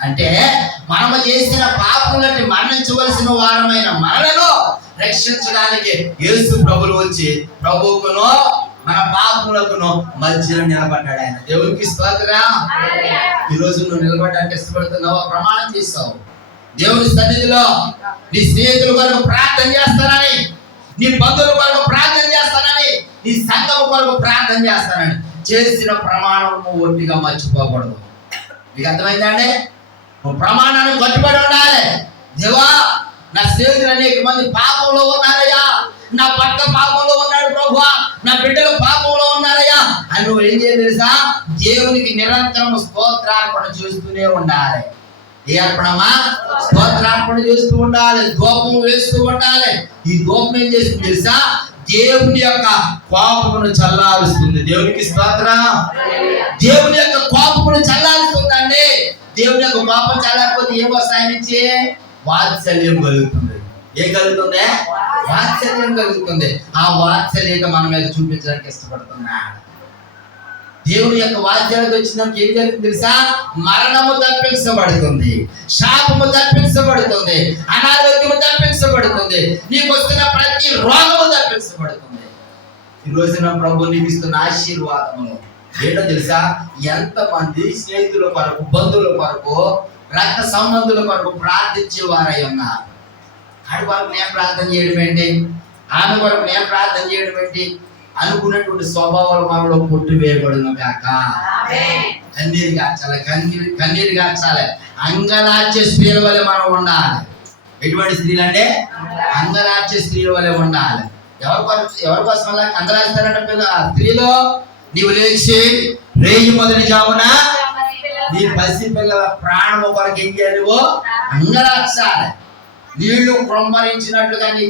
అంటే మనము చేసిన పాపములకి మరణించవలసిన వారమైన మనలను రక్షించడానికి యేసు ప్రభులు వచ్చి ప్రభువుకును మన పాపములకును మధ్యలో నిలబడ్డాడు ఆయన. దేవునికి స్తోత్రం. ఈ రోజు నువ్వు నిలబడడానికి ఇష్టపడుతున్నావా? ప్రమాణం చేస్తావు దేవుని సన్నిధిలో నీ స్నేహితుల కొరకు ప్రార్థన చేస్తానని నీ బంధువుల కొరకు ప్రార్థన చేస్తానని నీ సంఘం కొరకు ప్రార్థన చేస్తానని చేసిన ప్రమాణం నువ్వు ఒట్టిగా మర్చిపోకూడదు. మీకు అర్థమైందండి నువ్వు ప్రమాణాన్ని కట్టుబడి ఉండాలి. దేవా నా స్నేహితులు అనేక మంది పాపంలో ఉన్నారయ్యా. నా పక్క పాపంలో ఉన్నాడు ప్రభు నా బిడ్డలు పాపంలో ఉన్నారయ్యా. అని నువ్వు ఏం చేయాలి తెలుసా? దేవునికి నిరంతరం స్తోత్రార్పణ చేస్తూనే ఉండాలి. ఏ అర్పణమా? స్తోత్రార్పణ చేస్తూ ఉండాలి. ధూపం వేస్తూ ఉండాలి. ఈ ధూపం ఏం చేస్తుంది తెలుసా? దేవుని యొక్క కోపమును చల్లారుస్తుంది. దేవునికి స్తోత్ర. దేవుని యొక్క కోపమును చల్లారు దేవుని యొక్క కోపం చల్లారిపోతే ఏం వస్తాయి నుంచి? వాత్సల్యం కలుగుతుంది. ఏం కలుగుతుంది? వాత్సల్యం కలుగుతుంది. ఆ వాత్సల్యత మన మీద చూపించడానికి ఇష్టపడుతున్నా. దేవుని యొక్క వాద్యాలకు వచ్చినాక ఏం జరుగుతుంది తెలుసా? మరణము తప్పించబడుతుంది. శాపము తప్పించబడుతుంది. అనారోగ్యము తప్పించబడుతుంది. నీకు వస్తున్న ప్రతి రోగము తప్పించబడుతుంది. ఈ రోజున ప్రభు నీకు ఇస్తున్న ఆశీర్వాదము ఏంటో తెలుసా? ఎంతమంది స్నేహితుల కొరకు బంధువుల కొరకు రక్త సంబంధుల కొరకు ప్రార్థించే వారై ఉన్నారు. ఆడి కొరకు నేను ప్రార్థన చేయడం ఏంటి? ఆమె కొరకు నేను ప్రార్థన చేయడం ఏంటి? అనుకున్నటువంటి స్వభావాలు మనలో పుట్టి వేయబడును కాక కన్నీరు కాచాలి కన్నీరు కన్నీరు కాచాలి అంగరాజ్య స్త్రీల వల్ల మనం ఉండాలి. ఎటువంటి స్త్రీలు అంటే అంగరాజ్య స్త్రీల వలె ఉండాలి. ఎవరి కోసం ఎవరి కోసం అలా అంగరాజ్యాలంటే పిల్ల స్త్రీలో నీవు లేచి రేయి మొదటి జామున నీ పసి పిల్లల ప్రాణము కొరకు ఏం చేయాలి అంగరాచాలి నీళ్ళు క్రొమ్మరించినట్లుగా నీ